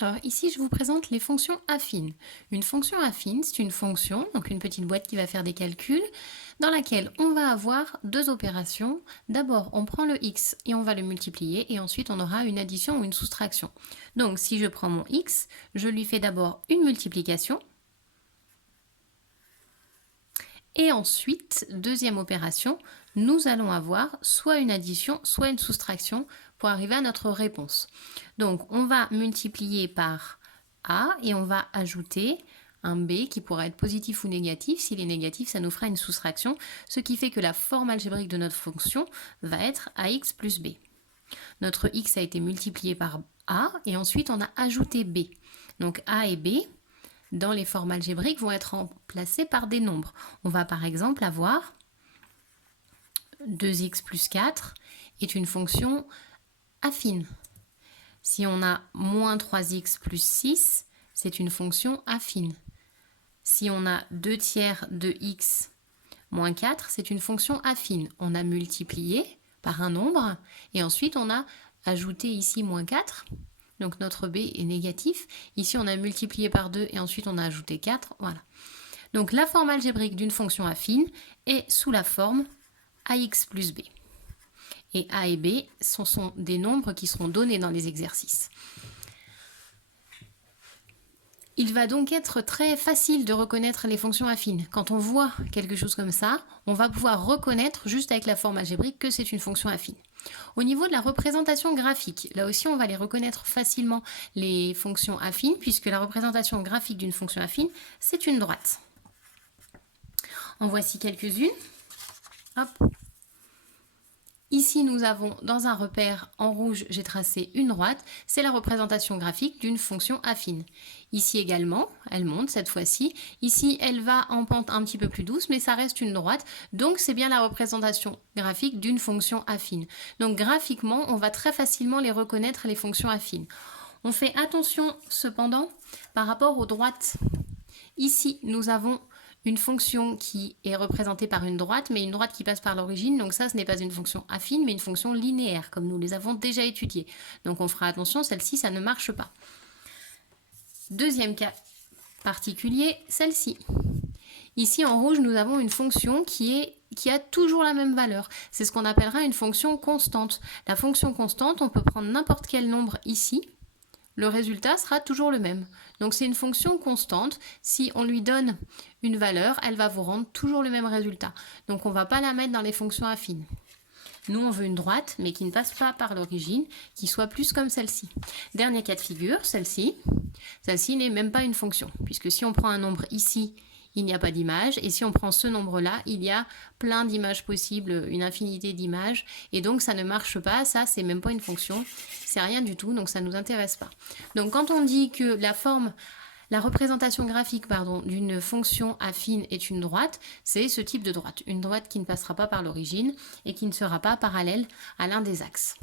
Alors ici, je vous présente les fonctions affines. Une fonction affine, c'est une fonction, donc une petite boîte qui va faire des calculs, dans laquelle on va avoir deux opérations. D'abord, on prend le x et on va le multiplier, et ensuite on aura une addition ou une soustraction. Donc si je prends mon x, je lui fais d'abord une multiplication, et ensuite, deuxième opération, nous allons avoir soit une addition, soit une soustraction pour arriver à notre réponse. Donc, on va multiplier par A et on va ajouter un B qui pourra être positif ou négatif. S'il est négatif, ça nous fera une soustraction, ce qui fait que la forme algébrique de notre fonction va être AX plus B. Notre X a été multiplié par A et ensuite on a ajouté B. Donc A et B, dans les formes algébriques, vont être remplacés par des nombres. On va par exemple avoir 2x plus 4 est une fonction affine. Si on a moins 3x plus 6, c'est une fonction affine. Si on a 2 tiers de x moins 4, c'est une fonction affine. On a multiplié par un nombre et ensuite on a ajouté ici moins 4. Donc notre b est négatif. Ici on a multiplié par 2 et ensuite on a ajouté 4. Voilà. Donc la forme algébrique d'une fonction affine est sous la forme ax plus b. Et a et b sont des nombres qui seront donnés dans les exercices. Il va donc être très facile de reconnaître les fonctions affines. Quand on voit quelque chose comme ça, on va pouvoir reconnaître juste avec la forme algébrique que c'est une fonction affine. Au niveau de la représentation graphique, là aussi on va les reconnaître facilement, les fonctions affines, puisque la représentation graphique d'une fonction affine, c'est une droite. En voici quelques-unes. Hop. Ici, nous avons dans un repère en rouge, j'ai tracé une droite. C'est la représentation graphique d'une fonction affine. Ici également, elle monte cette fois-ci. Ici, elle va en pente un petit peu plus douce, mais ça reste une droite. Donc, c'est bien la représentation graphique d'une fonction affine. Donc, graphiquement, on va très facilement les reconnaître, les fonctions affines. On fait attention, cependant, par rapport aux droites. Ici, nous avons une fonction qui est représentée par une droite, mais une droite qui passe par l'origine. Donc ça, ce n'est pas une fonction affine, mais une fonction linéaire, comme nous les avons déjà étudiées. Donc on fera attention, celle-ci, ça ne marche pas. Deuxième cas particulier, celle-ci. Ici, en rouge, nous avons une fonction qui a toujours la même valeur. C'est ce qu'on appellera une fonction constante. La fonction constante, on peut prendre n'importe quel nombre ici. Le résultat sera toujours le même. Donc c'est une fonction constante. Si on lui donne une valeur, elle va vous rendre toujours le même résultat. Donc on ne va pas la mettre dans les fonctions affines. Nous, on veut une droite, mais qui ne passe pas par l'origine, qui soit plus comme celle-ci. Dernier cas de figure, celle-ci. Celle-ci n'est même pas une fonction, puisque si on prend un nombre ici, il n'y a pas d'image, et si on prend ce nombre-là, il y a plein d'images possibles, une infinité d'images, et donc ça ne marche pas, ça c'est même pas une fonction, c'est rien du tout, donc ça ne nous intéresse pas. Donc quand on dit que la représentation graphique d'une fonction affine est une droite, c'est ce type de droite, une droite qui ne passera pas par l'origine et qui ne sera pas parallèle à l'un des axes.